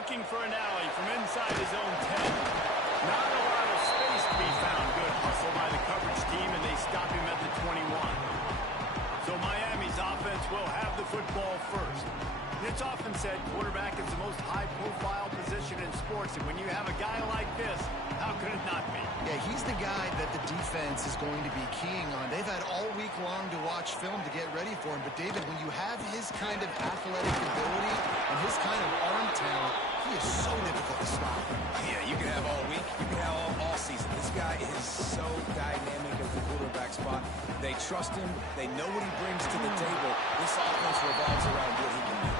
Looking for an alley from inside his own 10. Not a lot of space to be found. Good hustle by the coverage team, and they stop him at the 21. So Miami's offense will have the football first. It's often said quarterback is the most high-profile position in sports, and when you have a guy like this, how could it not be? Yeah, he's the guy that the defense is going to be keying on. They've had all week long to watch film to get ready for him, but David, when you have his kind of athletic ability and his kind of arm talent, he is so difficult to stop. Yeah, you can have all week, you can have all season. This guy is so dynamic at the quarterback spot. They trust him. They know what he brings to the table. This offense revolves around what he can do.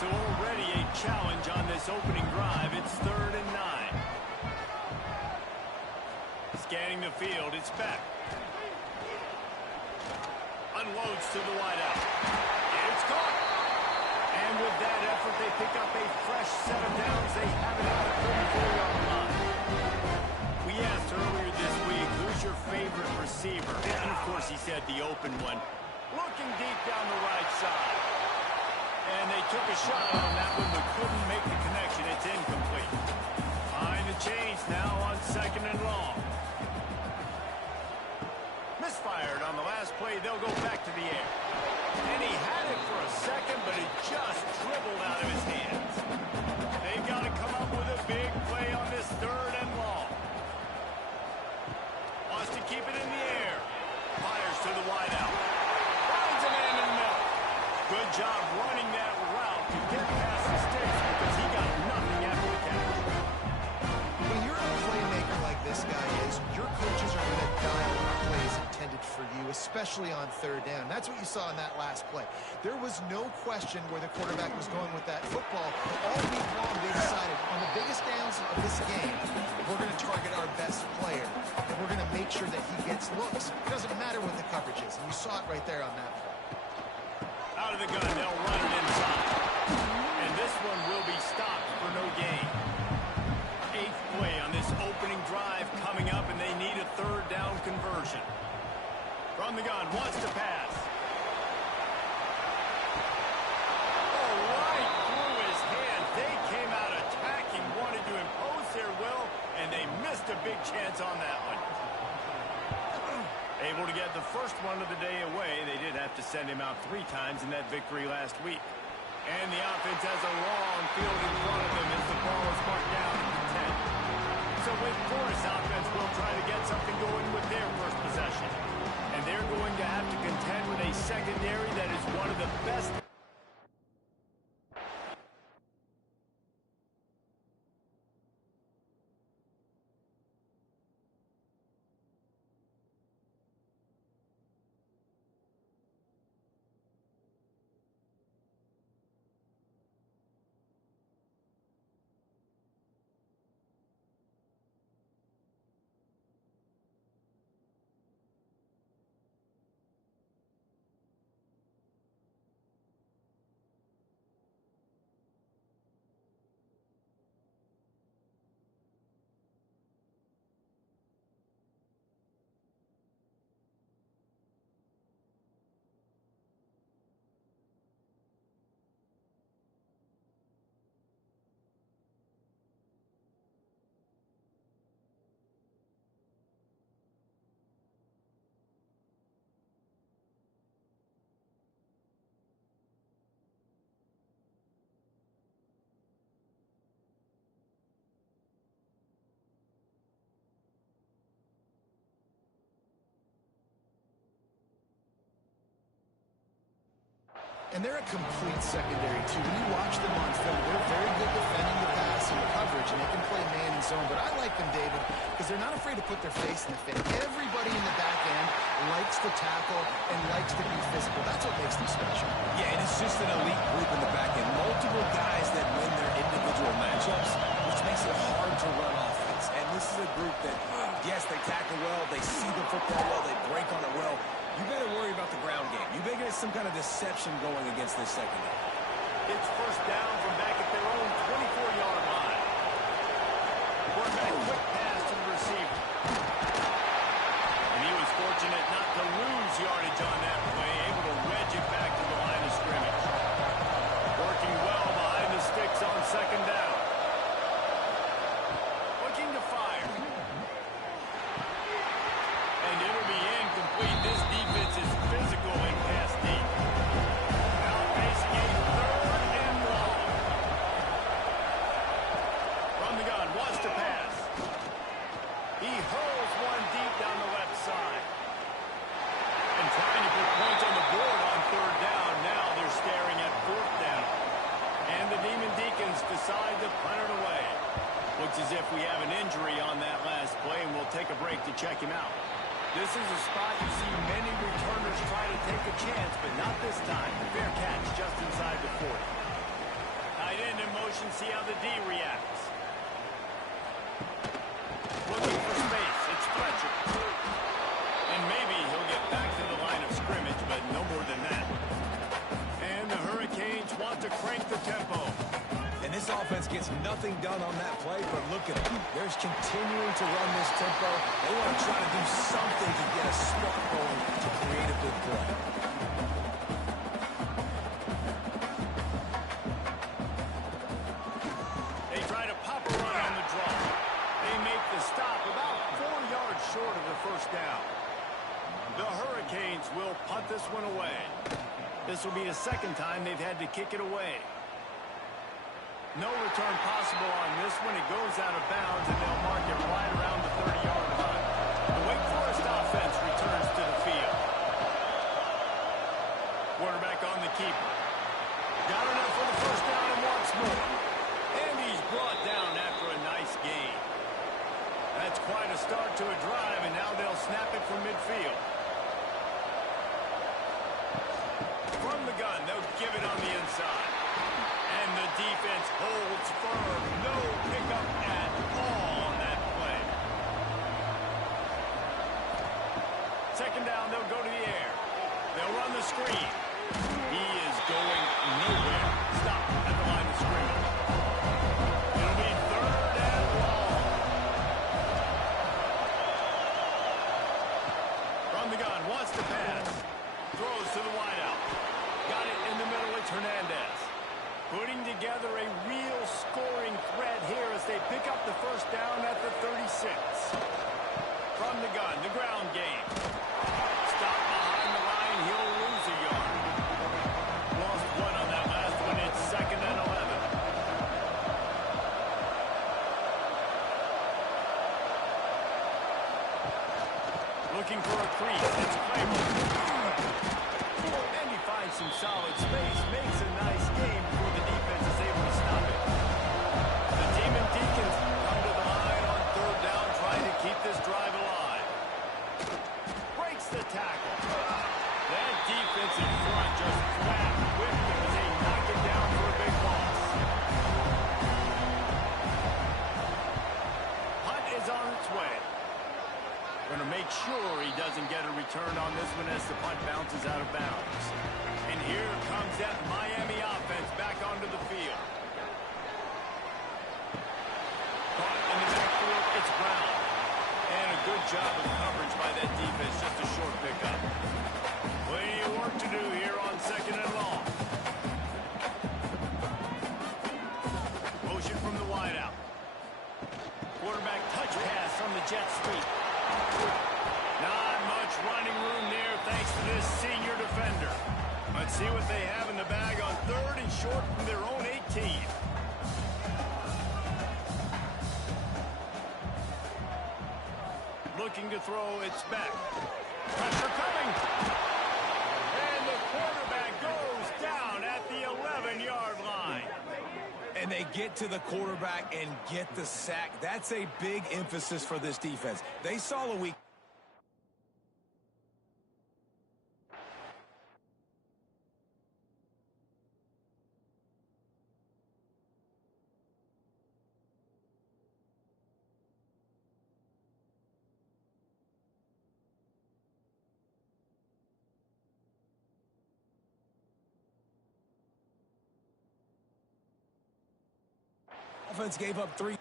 So already a challenge on this opening drive. It's 3rd and 9. Scanning the field, it's back. Unloads to the wideout. It's caught. And with that effort, they pick up a fresh set of downs. They have it on the 34-yard line. We asked earlier this week, who's your favorite receiver? And of course, he said the open one. Looking deep down the right side. And they took a shot on that one, but couldn't make the connection. It's incomplete. Behind the chains now on 2nd and long. Misfired on the last play. They'll go back to the air. And he had it for a second, but it just dribbled out of his hands. They've got to come up with a big play on this 3rd and long. Wants to keep it in the air. Fires to the wideout. Finds a man in the middle. Good job running that route to get past the sticks because he got nothing after the catch. When you're a playmaker like this guy is, your coaches are going to dial up plays intended for you, especially on 3rd down. That's what you saw in that last play. There was no question where the quarterback was going with that football. All week long, they decided on the biggest downs of this game, we're going to target our best player, and we're going to make sure that he gets looks. It doesn't matter what the coverage is, and you saw it right there on that play. Out of the gun, they'll run it inside. And this one will be stopped for no gain. 8th play on this opening drive coming up, and they need a 3rd down conversion. From the gun, wants to pass. Oh, right through his hand. They came out attacking, wanted to impose their will, and they missed a big chance on that one. Able to get the first one of the day away. They did have to send him out 3 times in that victory last week. And the offense has a long field in front of them as the ball is marked down at the 10. So Wake Forest offense will try to get something going with their first possession. And they're going to have to contend with a secondary that is one of the best. And they're a complete secondary, too. When you watch them on film, they're very good defending the pass and coverage, and they can play man and zone. But I like them, David, because they're not afraid to put their face in the thing. Everybody in the back end likes to tackle and likes to be physical. That's what makes them special. Yeah, and it's just an elite group in the back end. Multiple guys that win their individual matchups, which makes it hard to run offense. And this is a group that, yes, they tackle well, they see the football well, they break on it well. You better worry about the ground game. You better get some kind of deception going against this secondary. It's first down from back at their own 24-yard line. Quarterback quick pass to the receiver. And he was fortunate not to lose yardage on that play, able to wedge it back to the line of scrimmage. Working well behind the sticks on 2nd down. He hurls one deep down the left side. And trying to put points on the board on third down. Now they're staring at fourth down. And the Demon Deacons decide to punt it away. Looks as if we have an injury on that last play, and we'll take a break to check him out. This is a spot you see many returners try to take a chance, but not this time. The fair catch just inside the 40. Tight end in motion, see how the D reacts. Looking for space, it's Fletcher. And maybe he'll get back to the line of scrimmage, but no more than that. And the Hurricanes want to crank the tempo. And this offense gets nothing done on that play, but look at them. They're continuing to run this tempo. They want to try to do something to get a spark going to create a big play. They try to pop a run on the draw. They make the stop about 4 yards short of the first down. The Hurricanes will punt this one away. This will be the second time they've had to kick it away. No return possible on this one. It goes out of bounds, and they'll mark it right around the 30-yard line. The Wake Forest offense returns to the field. Quarterback on the keeper. Got enough for the first down and wants more. And he's brought down after a nice gain. That's quite a start to a drive, and now they'll snap it from midfield. From the gun, they'll give it on the inside. And the defense holds firm. No pickup at all on that play. Second down, they'll go to the air. They'll run the screen. He is going nowhere. Stop at the line of scrimmage. It'll be third and long. From the gun, wants to pass. Throws to the wideout. Got it in the middle, it's Hernandez. Putting together a real scoring threat here as they pick up the first down at the 36. From the gun, the ground game. Stop behind the line, he'll lose a yard. Lost one on that last one, it's second and 11. Looking for a crease, it's Kramer. And he finds some solid space, makes a nice game before the defense is able to stop it. The Demon Deacons come to the line on third down, trying to keep this drive alive. Breaks the tackle. That defense in front just flat whipped him as they knock it down for a big loss. Punt is on its way. Going to make sure he doesn't get a return on this one as the punt bounces out of bounds. And here comes that Miami offense back onto the field. Caught in the backfield, it's Brown. And a good job of coverage by that defense, just a short pickup. Plenty of work to do here on second and long. Motion from the wideout. Quarterback touch pass on the jet sweep. Not much running room there thanks to this senior defender. Let's see what they have in the bag on third and short from their own 18. Looking to throw, it's back. Pressure coming. And the quarterback goes down at the 11-yard line. And they get to the quarterback and get the sack. That's a big emphasis for this defense. They saw a weak. Offense gave up 3.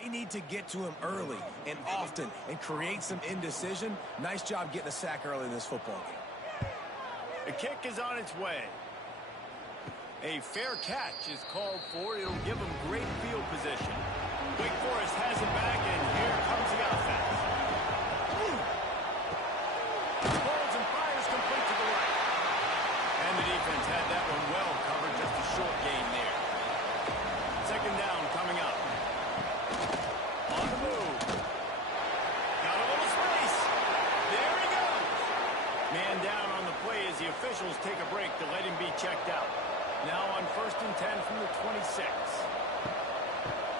They need to get to him early and often and create some indecision. Nice job getting a sack early in this football game. The kick is on its way. A fair catch is called for. It'll give them great field position. Wake Forest has it back, and here comes the offense. Holds and fires complete to the right. And the defense had that one well covered, just a short gain there. Second down coming up. On the move. Got a little space. There he goes. Man down on the play as the officials take a break to let him be checked out. Now on 1st and 10 from the 26.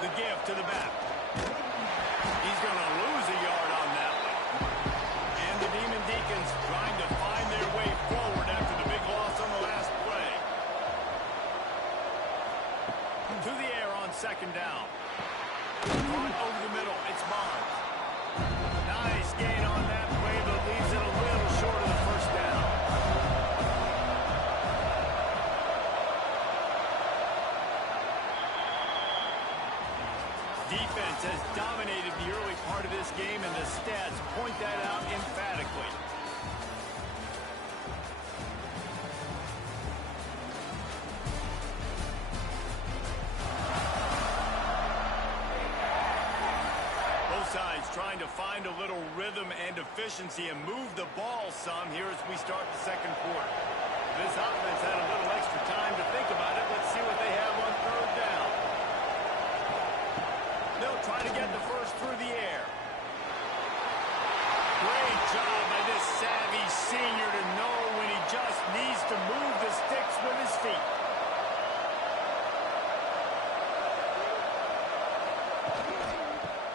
The give to the back. He's going to lose a yard on that one. And the Demon Deacons trying to find their way forward after the big loss on the last play. To the air on 2nd down. Caught over the middle. It's Bonds. Nice gain on that play, but leaves it a little short of the 1st down. Defense has dominated the early part of this game, and the stats point that out emphatically. Both sides trying to find a little rhythm and efficiency and move the ball some here as we start the 2nd quarter. This offense had a little extra time to think about it. Let's see what they have on 3rd down. They'll try to get the first through the air. Great job by this savvy senior to know when he just needs to move the sticks with his feet.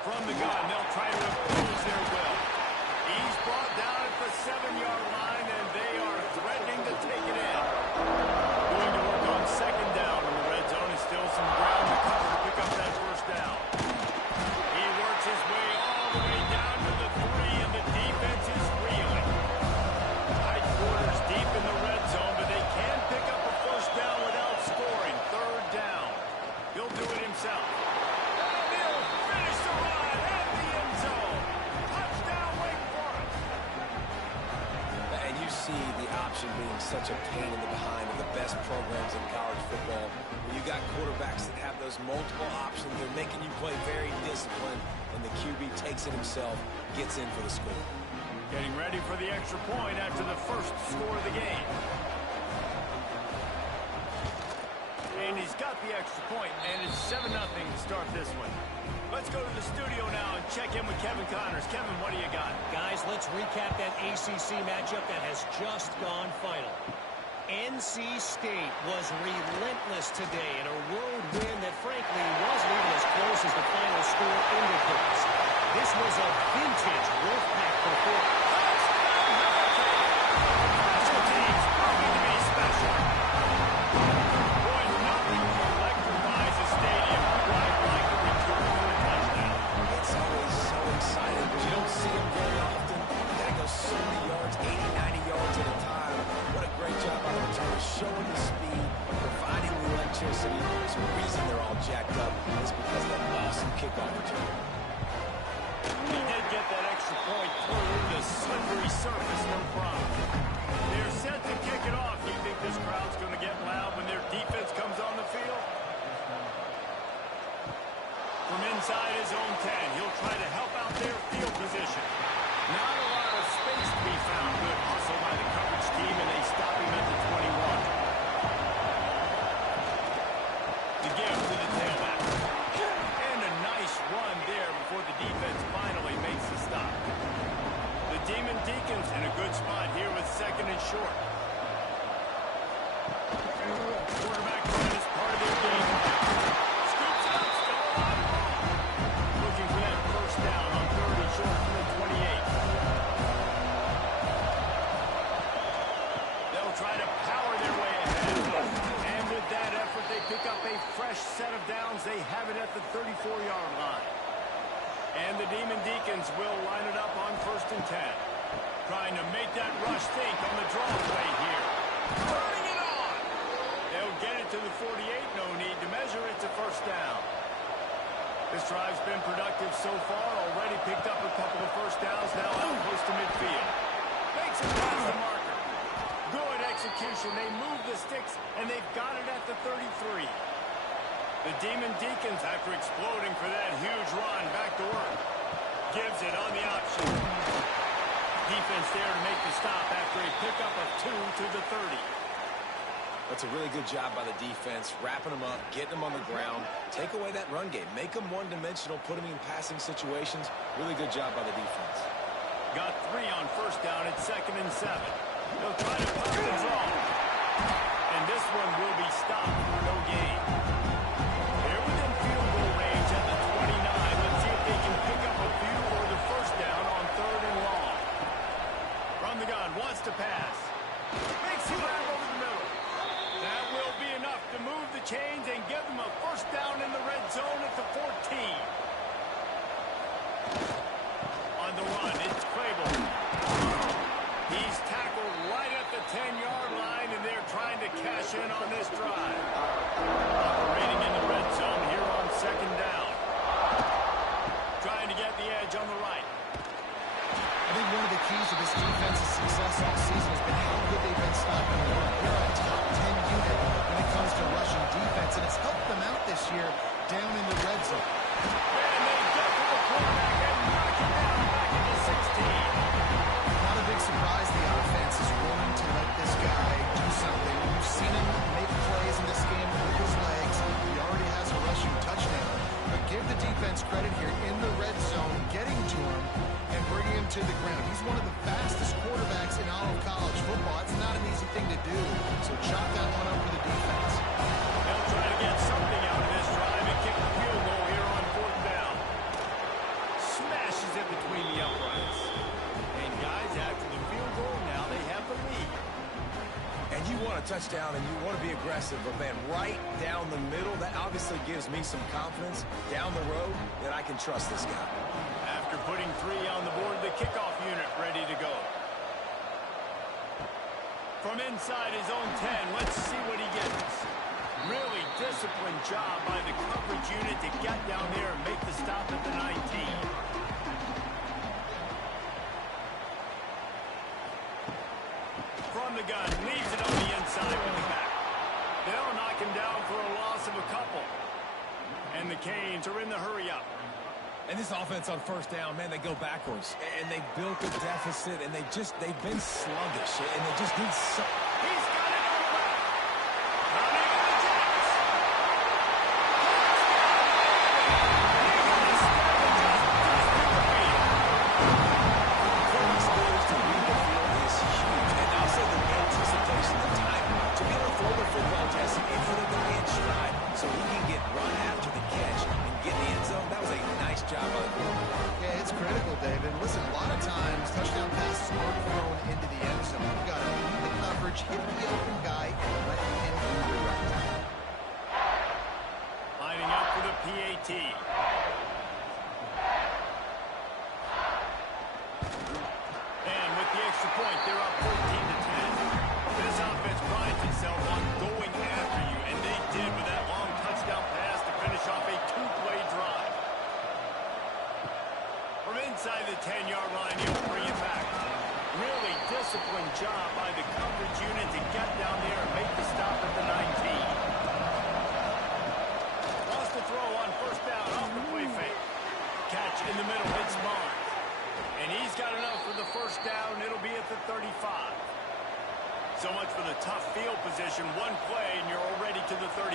From the gun, they'll try to impose their will. He's brought down at the 7-yard line, and they are threatening to take it in. Going to work on 2nd down in the red zone, and still some ground to cover to pick up that 1st down. His way all the way down to the 3, and the defense is reeling. Tight quarters deep in the red zone, but they can pick up a 1st down without scoring. 3rd down. He'll do it himself. And he'll finish the run at the end zone. Touchdown, Wake Forest. And you see the option being such a pain in the behind of the best programs in college football. When you got quarterbacks that have those multiple options, they're making you play very disciplined. And the QB takes it himself, gets in for the score. Getting ready for the extra point after the 1st score of the game. And he's got the extra point, and it's 7-0 to start this one. Let's go to the studio now and check in with Kevin Connors. Kevin, what do you got? Guys, let's recap that ACC matchup that has just gone final. NC State was relentless today in a road win that frankly wasn't even as close as the final score indicates. This was a vintage Wolfpack performance. Special teams proving to be special. Boy, nothing electrifies a stadium quite like a return for a touchdown. It's always so exciting, but you don't see them very often. You gotta go so many yards, 80, 90 yards at a time. What a great job by the return, showing the speed, providing the electricity. There's a reason they're all jacked up. It's because of that awesome kickoff return. He did get that extra point through the slippery surface, no problem. They're set to kick it off. Do you think this crowd's going to get loud when their defense comes on the field? From inside his own 10, he'll try to help out their field position. Not a lot of space to be found. Good hustle by the coverage team, and they stop him at the 21. The give to the tailback. And a nice run there before the defense finally makes the stop. The Demon Deacons in a good spot here with 2nd and short. Quarterback run is part of their game. Scoops it up, still alive. Looking for that 1st down on 3rd and short from the 28. They'll try to power their way ahead. And with that effort, they pick up a fresh set of downs. They have it at the 34-yard line. And the Demon Deacons will line it up on 1st and 10. Trying to make that rush think on the draw play here. Turning it on. They'll get it to the 48. No need to measure. It's a 1st down. This drive's been productive so far. Already picked up a couple of first downs. Now out close to midfield. Makes it past the marker. Good execution. They move the sticks, and they've got it at the 33. The Demon Deacons, after exploding for that huge run, back to work. Gives it on the option. Defense there to make the stop after a pickup of 2 to the 30. That's a really good job by the defense, wrapping them up, getting them on the ground, take away that run game, make them one-dimensional, put them in passing situations. Really good job by the defense. Got 3 on first down at 2nd and 7. They'll try to pop the draw. And this one will be stopped for no gain. They're within field goal range at the 29. Let's see if they can pick up a few or the first down on 3rd and long. From the gun, wants to pass. Makes a grab over the middle. That will be enough to move the chains and give them a first down in the red zone at the 14. On the run, it's Crable. He's tackled right at the 10-yard line, and they're trying to cash in on this drive. Operating in the red zone here on 2nd down. Trying to get the edge on the right. I think one of the keys to this defense's success all season has been how good they've been stopping the run. They're a top 10 unit when it comes to rushing defense, and it's helped them out this year down in the red zone. And they get to the quarterback and knock him down back at the 16. Not a big surprise the offense is willing to let this guy do something. We've seen him make plays in this game with his legs. He already has a rushing touchdown. But give the defense credit here in the red zone, getting to him and bringing him to the ground. He's one of the fastest quarterbacks in all of college football. It's not an easy thing to do. So chalk that one up for the defense. They'll try to get something out of this drive and kick the field goal here on 4th down. Smashes it between the uprights. And guys, after the field goal, now they have the lead. And you want a touchdown and you want to be aggressive, but man, right down the middle, that obviously gives me some confidence down the road that I can trust this guy. After putting 3 on the board, the kickoff unit ready to go. From inside his own 10, let's see what he gets. Really disciplined job by the coverage unit to get down there and make the stop at the 19. From the gun, leaves it on the inside with the back. They'll knock him down for a loss of a couple. And the Canes are in the hurry-up. And this offense on first down, man, they go backwards. And they built a deficit, and they've been sluggish, and they just need some... He's got it on the back. Running on the Jets. First goals to read the field is huge. And also the anticipation, the time to be able to throw the football, Jesse, and hit a guy in stride so he can get run after the catch and get in the end zone. That was a nice job by the quarterback. Yeah, it's critical, David. Listen, a lot of times touchdown passes aren't thrown into the end zone. You've got to read the coverage, hit the open guy, and let him do the rest. Lining up for the PAT. And with the extra point, they're up 14 to 10. This offense prides itself on going after you, and they did with that long touchdown pass to finish off a 2-play drive. From inside the 10-yard line, he'll bring it back. Really disciplined job by the coverage unit to get down there and make the stop at the 19. Lost the throw on first down off the play fake. Catch in the middle, hits Barnes. And he's got enough for the first down. It'll be at the 35. So much for the tough field position. One play, and you're already to the 35.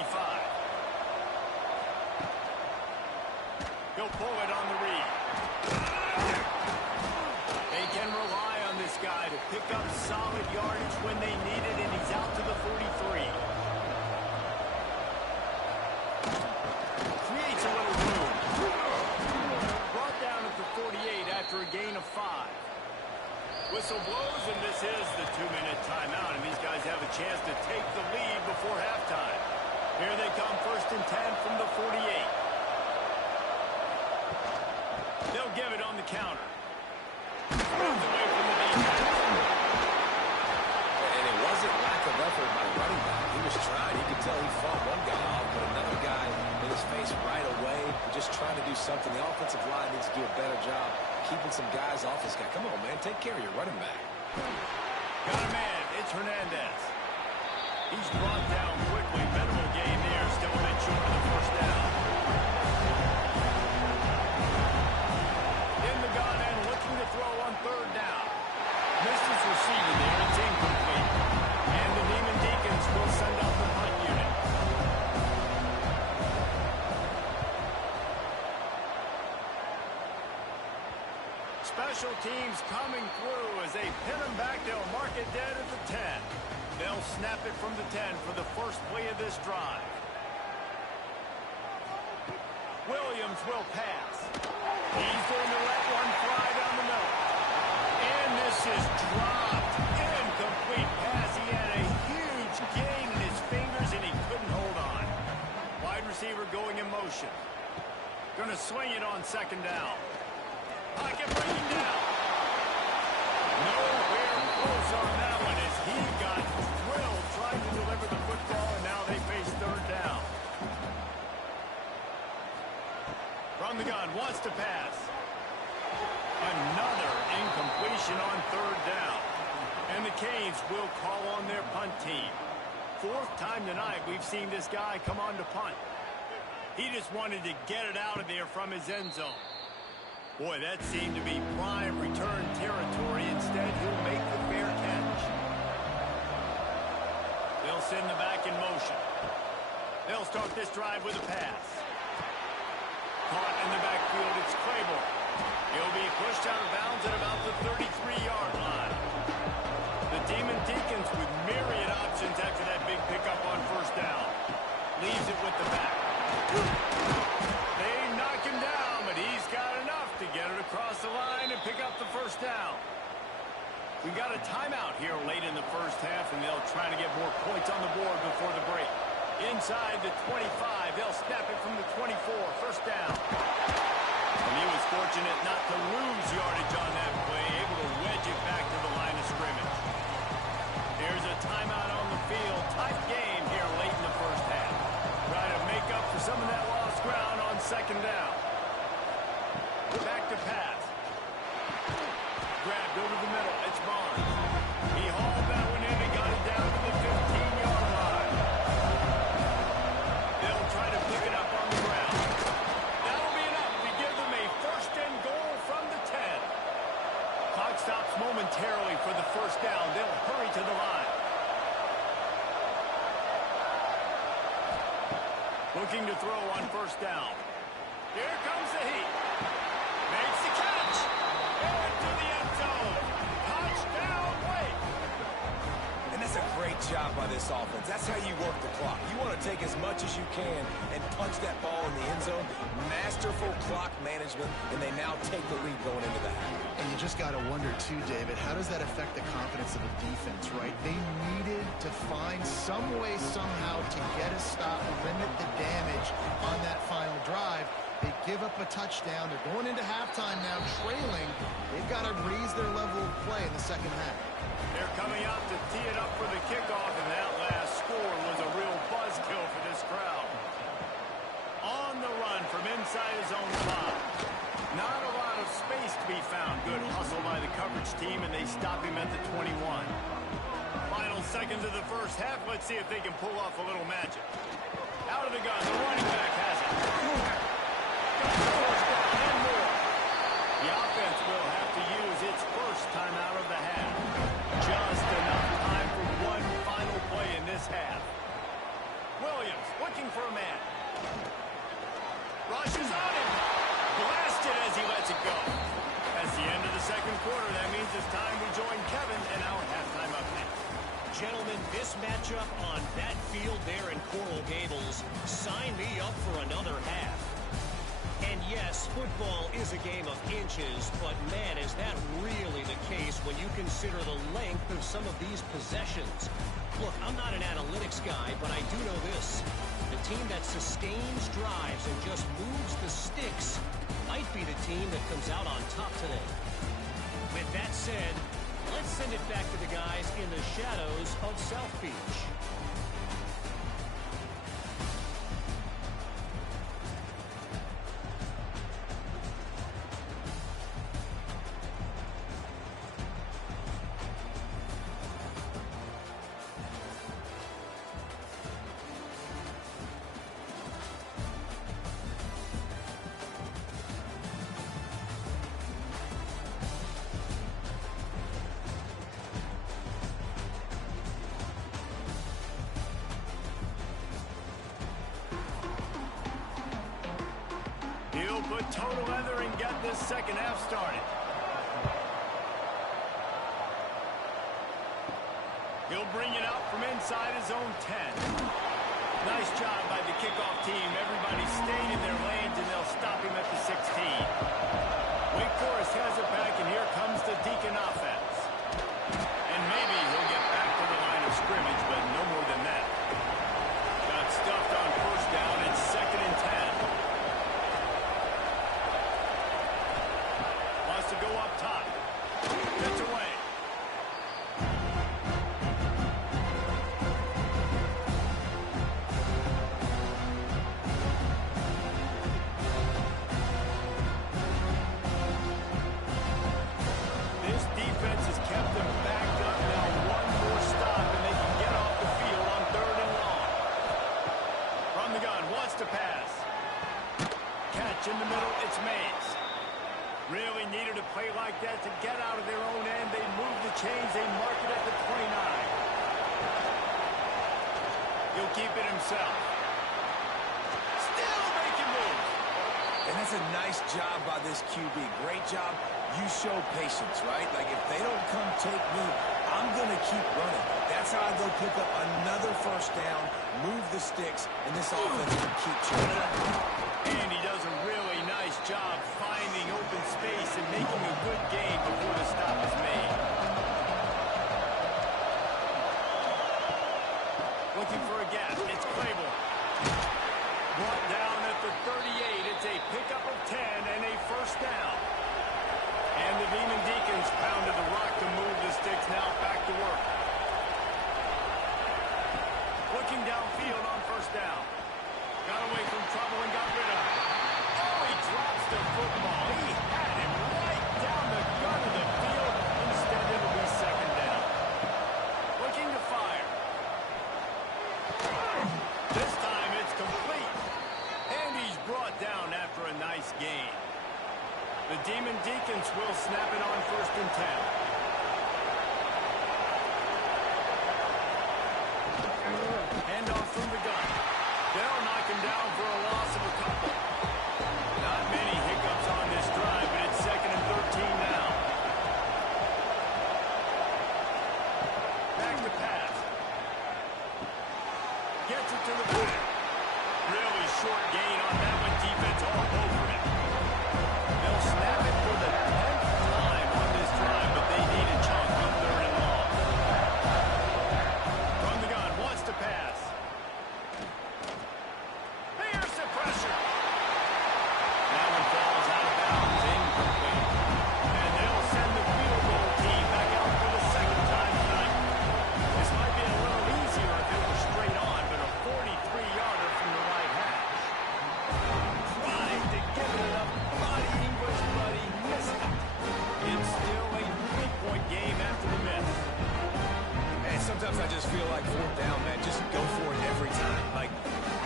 He'll pull it on the read. They can rely on this guy to pick up solid yardage when they need it, and he's out to the 43. Creates a little room. Brought down at the 48 after a gain of 5. Whistle blows, and this is the 2-minute timeout, and these guys have a chance to take the lead before halftime. Here they come, 1st and 10 from the 48. They'll give it on the counter. Runs away from the defense. And it wasn't lack of effort by the running back. He was trying. You could tell he fought one guy off, but another guy in his face right away. just trying to do something. The offensive line needs to do a better job keeping some guys off this guy. Come on, man. Take care of your running back. Got a man. It's Hernandez. He's brought down quickly. Minimal gain there. Still a bit short of the first down. In the gun and looking to throw on third down. Missed his receiver there. It's incomplete. And the Demon Deacons will send out the punt unit. Special teams coming through as they pin him back. They'll mark it dead at the 10. They'll snap it from the 10 for the first play of this drive. Williams will pass. He's going to let one fly down the middle. And this is dropped. Incomplete pass. He had a huge gain in his fingers and he couldn't hold on. Wide receiver going in motion. Going to swing it on second down. Pocket breaking down. Nowhere close on that one as he got drilled trying to deliver the football, and now they face third down. From the gun, wants to pass. Another incompletion on third down. And the Canes will call on their punt team. Fourth time tonight we've seen this guy come on to punt. He just wanted to get it out of there from his end zone. Boy, that seemed to be prime return territory. Instead, he'll make the fair catch. They'll send the back in motion. They'll start this drive with a pass. Caught in the backfield, it's Claiborne. He'll be pushed out of bounds at about the 33-yard line. The Demon Deacons with myriad options after that big pickup on first down. Leaves it with the back. They knock him down, but he's got enough to get it across the line and pick up the first down. We've got a timeout here late in the first half, and they'll try to get more points on the board before the break. Inside the 25, they'll snap it from the 24, first down. And he was fortunate not to lose yardage on that play, able to wedge it back to the line of scrimmage. There's a timeout on the field. Tight game here late in the first half. Try to make up for some of that lost ground on second down. Back to pass. Grabbed over the middle. It's Barnes. He hauled that one in and got it down to the 15-yard line. They'll try to pick it up on the ground. That'll be enough to give them a first and goal from the 10. Clock stops momentarily for the first down. They'll hurry to the line. Looking to throw on first down. Here comes the heat. Makes the catch. Into the end zone. Touchdown, Wake. And that's a great job by this offense. That's how you work the clock. You want to take as much as you can and punch that ball in the end zone. Masterful clock management, and they now take the lead going into the half. And you just got to wonder, too, David, how does that affect the confidence of the defense, right? They needed to find some way, somehow, to get a stop, limit the damage on that final drive. They give up a touchdown. They're going into halftime now, trailing. They've got to raise their level of play in the second half. They're coming out to tee it up for the kickoff, and that last score was a real buzzkill for this crowd. On the run from inside his own 5. Not a lot of space to be found. Good hustle by the coverage team, and they stop him at the 21. Final seconds of the first half. Let's see if they can pull off a little magic. Out of the gun, the running back has it. First down and more. The offense will have to use its first time out of the half. Just enough time for one final play in this half. Williams looking for a man. Rushes on him. Blasted as he lets it go. That's the end of the second quarter. That means it's time we join Kevin in our halftime update. Gentlemen, this matchup on that field there in Coral Gables, sign me up for another half. And yes, football is a game of inches, but man, is that really the case when you consider the length of some of these possessions. Look, I'm not an analytics guy, but I do know this. The team that sustains drives and just moves the sticks might be the team that comes out on top today. With that said, let's send it back to the guys in the shadows of South Beach. put toe to leather and get this second half started. He'll bring it out from inside his own 10. Nice job by the kickoff team. Everybody stayed in their lanes, and they'll stop him at the 16. Wake Forest has it back, and here comes the Deacon offense. And maybe he'll get back to the line of scrimmage, but no more than that. Got stuffed on first down. It's 2nd and 10. Wants to go up top. Gets away. This defense has kept them backed up. Now one more stop, and they can get off the field on 3rd and long. From the gun, wants to pass. Catch in the middle, it's Mays. Really needed a play like that to get out of their own end. They move the chains, they mark it at the 29. He'll keep it himself. Still making moves. And that's a nice job by this QB. Great job. You show patience, right? Like, if they don't come take me, I'm going to keep running. That's how they'll pick up another first down, move the sticks, and this offense will keep churning. And he does a really nice job finding open space and making a good gain before the stop is made. Looking for a gap. It's Claiborne. Brought down at the 38. It's a pickup of 10 and a first down. And the Demon Deacons pounded the rock to move the sticks. Now back to work. Looking downfield on first down. Got away from trouble and got rid of it. Oh, he drops the football. He had him right down the gut of the field. Instead, it'll be 2nd down. Looking to fire. This time it's complete. And he's brought down after a nice gain. The Demon Deacons will snap it on 1st and 10. Hand off from the gun. They'll knock him down for a loss of a couple. Not many hiccups on this drive, but it's 2nd and 13 now. Back to pass. Gets it to the back. Really short gain on that one. Defense all over it. They'll snap it for the 10th time on this drive, but they need a chunk on 3rd and long. From the gun, wants to pass. Here's the pressure. That one falls out of bounds, incomplete. And they'll send the field goal team back out for the 2nd time tonight. This might be a little easier if it was straight on, but a 43-yarder from the right hash. Tried to give it up. Body English, but he missed it. It's still a 3-point game after the miss. And sometimes I just feel like 4th down, man. Just go for it every time. Like,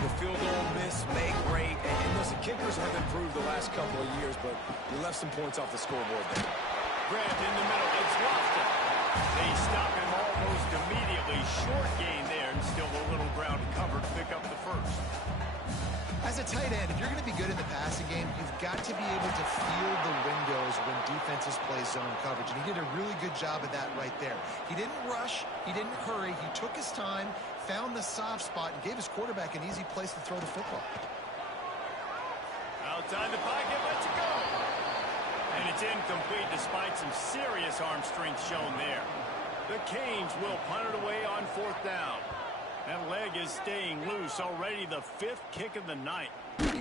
the field goal miss, make great. And listen, kickers have improved the last couple of years, but you left some points off the scoreboard there. Grabbed in the middle. It's Lofton. They stop him almost immediately. Short gain there, and still a little ground to cover to pick up the first. As a tight end, if you're going to be good in the passing game, you've got to be able to feel the windows when defenses play zone coverage. And he did a really good job of that right there. He didn't rush. He didn't hurry. He took his time, found the soft spot, and gave his quarterback an easy place to throw the football. Outside the pocket, lets it go. And it's incomplete despite some serious arm strength shown there. The Canes will punt it away on 4th down. That leg is staying loose. Already the 5th kick of the night. And the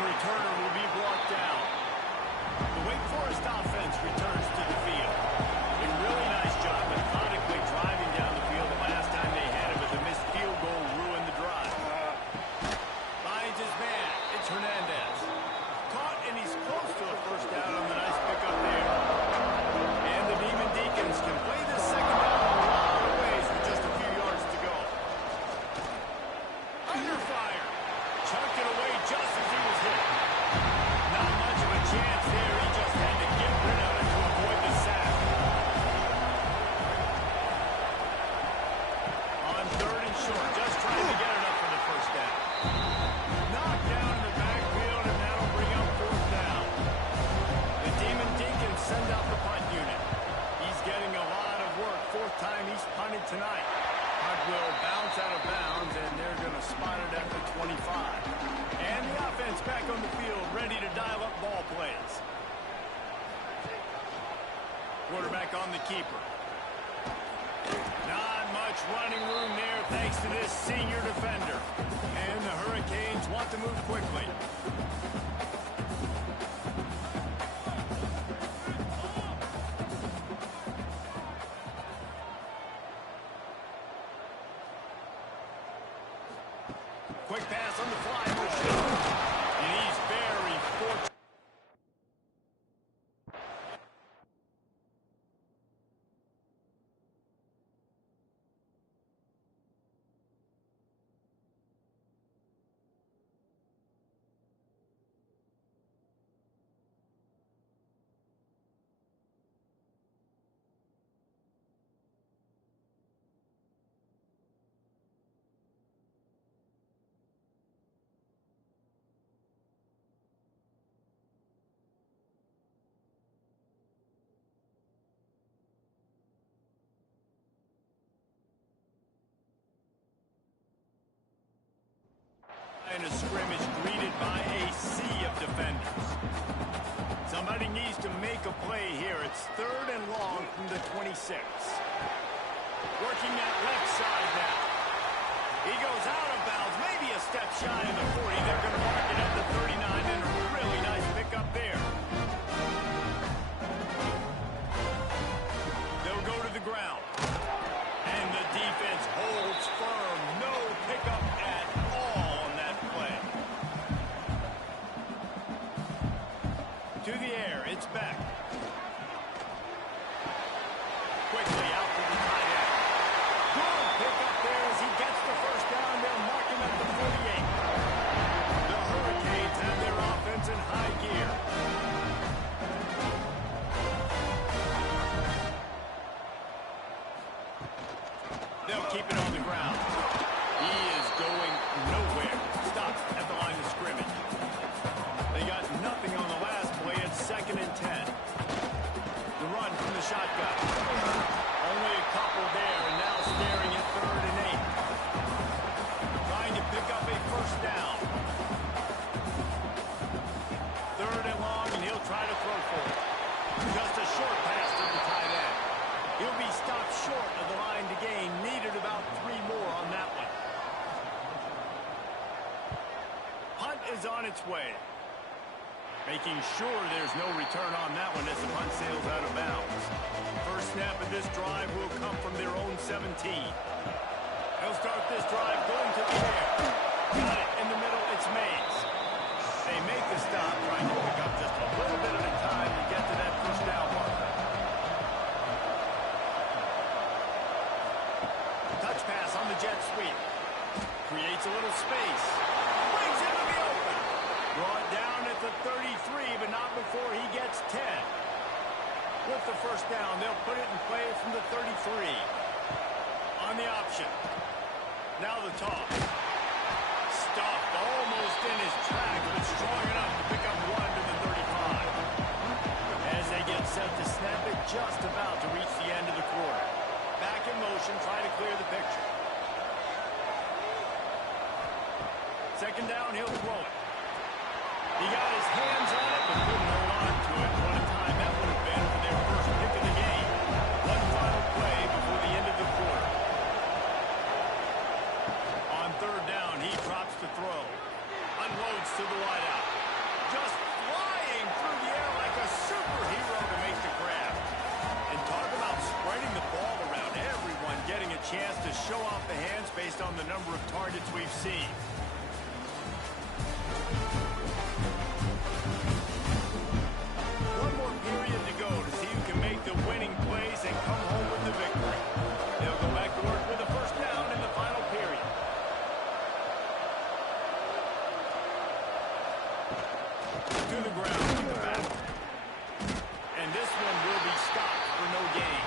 returner will be brought down. The Wake Forest offense returns to the field. A really nice job methodically driving down the field the last time they had it, but the missed field goal ruined the drive. Finds his man. It's Hernandez. Caught, and he's close to a first down on the nice pickup there. And the Demon Deacons can play this 2nd down a lot of ways with just a few yards to go. Under fire. Chucked it away just as he was hit. Not much of a chance there. He just had to get rid of it to Quarterback on the keeper. Not much running room there thanks to this senior defender. And the Hurricanes want to move quickly. Quick pass on the fly motion. And he's very fortunate. In a scrimmage greeted by a sea of defenders. Somebody needs to make a play here. It's 3rd and long from the 26. Working that left side now. He goes out of bounds, maybe a step shy of the 40. They're going to mark it at the 39, and a really nice pickup there. They'll go to the ground. And the defense holds firm. No pickup at all on that play. To the air, it's back. Quickly out to the tight end. Good pickup there as he gets the first down. They'll mark him at the 48. The Hurricanes have their offense in high gear. They'll keep it on the ground. He is going nowhere. Stops at the line of scrimmage. They got nothing on the last play. It's 2nd and 10. The run from the shotgun. Only a couple there, and now staring at 3rd and 8. Trying to pick up a first down. 3rd and long, and he'll try to throw for it. Just a short pass to the tight end. He'll be stopped short of the line to gain. Needed about 3 more on that one. Punt is on its way. Making sure there's no return on that one as the punt sails out of bounds. First snap of this drive will come from their own 17. They'll start this drive going to the air. Got it in the middle. It's Mays. They make the stop, trying to pick up just a little bit at a time to get to that first down marker. Touch pass on the jet sweep. Creates a little space. Brings into the open. Brought down at the 33, but not before he gets 10. With the first down, they'll put it in play from the 33. On the option. Now the toss. Stopped almost in his track, but strong enough to pick up 1 to the 35. As they get set to snap it, just about to reach the end of the quarter. Back in motion, try to clear the picture. 2nd down, he'll throw it. He got his hands on it, but couldn't hold on to it. What a time that would have been for their first pick of the game. One final play before the end of the quarter. On 3rd down, he drops the throw. Unloads to the wideout. Just flying through the air like a superhero to make the grab. And talk about spreading the ball around. Everyone getting a chance to show off the hands based on the number of targets we've seen. One more period to go to see who can make the winning plays and come home with the victory. They'll go back to work with a first down in the final period. To the ground with the back. And this one will be stopped for no gain.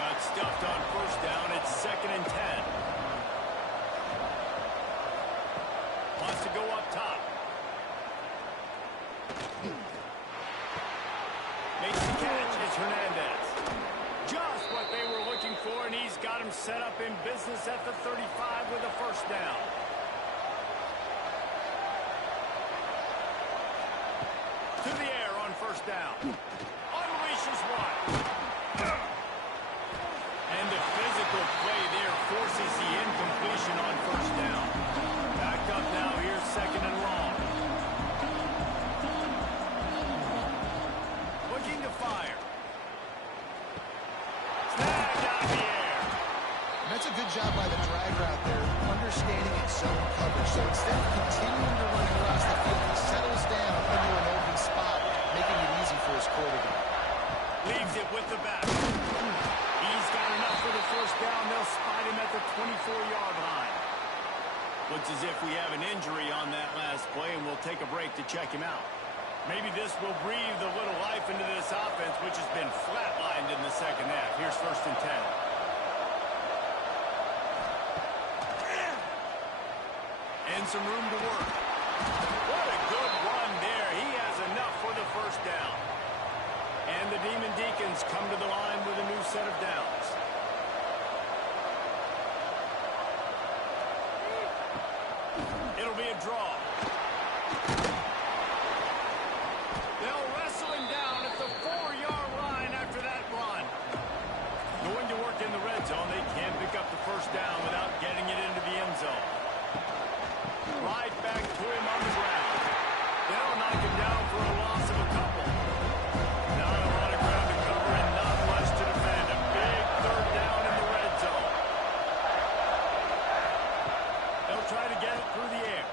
Got stuffed on first down. It's 2nd and 10. Wants to go up top. Makes the catch. It's Hernandez. Just what they were looking for, and he's got him set up in business at the 35 with a first down. To the air on first down. Unleashes one. job by the driver out there understanding its zone coverage. So instead of continuing to run across the field, he settles down into an open spot, making it easy for his quarterback. Leaves it with the back. He's got enough for the first down. They'll spot him at the 24-yard line. Looks as if we have an injury on that last play, and we'll take a break to check him out. Maybe this will breathe a little life into this offense, which has been flatlined in the second half. Here's 1st and 10. And some room to work. What a good run there. He has enough for the first down. And the Demon Deacons come to the line with a new set of downs. It'll be a draw. They'll wrestle him down at the 4-yard line after that run. Going to work in the red zone. They can't pick up the first down without getting it into the end zone. Right back to him on the ground. They'll knock him down for a loss of a couple. Not a lot of ground to cover and not much to defend. A big 3rd down in the red zone. They'll try to get it through the air.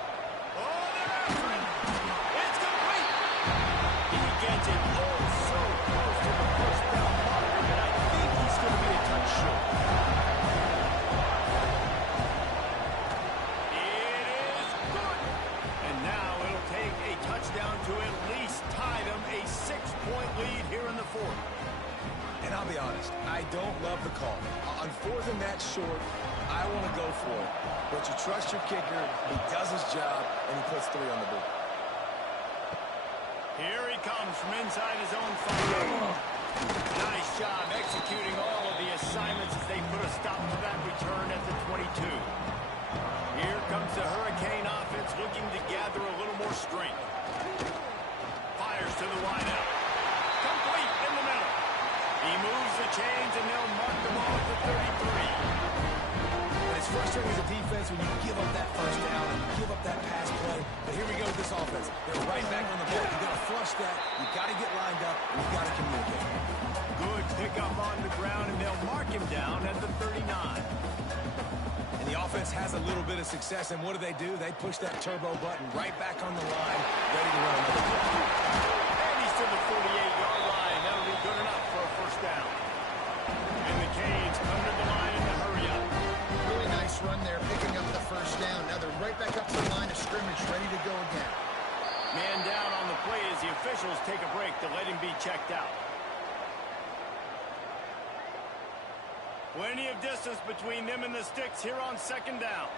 Oh, they're after him. It's complete. He gets it so close to the first down marker that I think he's going to be a touch short. It is good. And now it'll take a touchdown to at least tie them a 6-point lead here in the 4th. And I'll be honest, I don't love the call. On 4th and that short, I want to go for it. But you trust your kicker, he does his job, and he puts 3 on the board. Here he comes from inside his own 5. Nice job executing all of the assignments as they put a stop to that return at the 22. Here comes the Hurricane offense looking to gather a little more strength. Fires to the wideout. Complete in the middle. He moves the chains and they'll mark the ball at the 33. It's frustrating as a defense when you give up that first down and you give up that pass play. But here we go with this offense. They're right back on the ball. You got to flush that. You got to get lined up, and you got to communicate. Good pickup on the ground, and they'll mark him down at the 39. And the offense has a little bit of success, and what do? They push that turbo button right back on the line, ready to run another play. And he's to the 48-yard line. That'll be good enough for a first down. And the Canes come to the line in the hurry up. Really nice run there, picking up the first down. Now they're right back up to the line of scrimmage, ready to go again. Man down on the play as the officials take a break to let him be checked out. Plenty of distance between them and the sticks here on 2nd down.